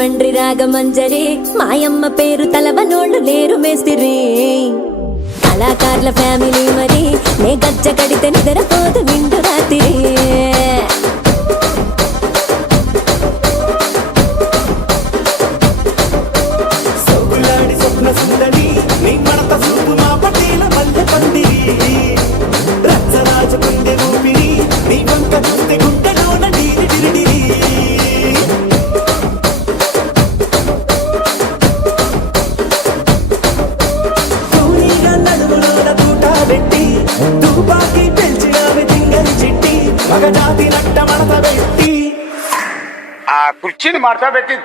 రాజమండ్రి రాగమంజరి మాయమ్మ పేరు తలవనోళ్ళు లేరు మేస్తిరి కళాకారుల ఫ్యామిలీ మరి నే గజ్జ కడితే నిద్రపోదు నిండు రాత్రి ఆ కుర్చీని మార్చబెట్టి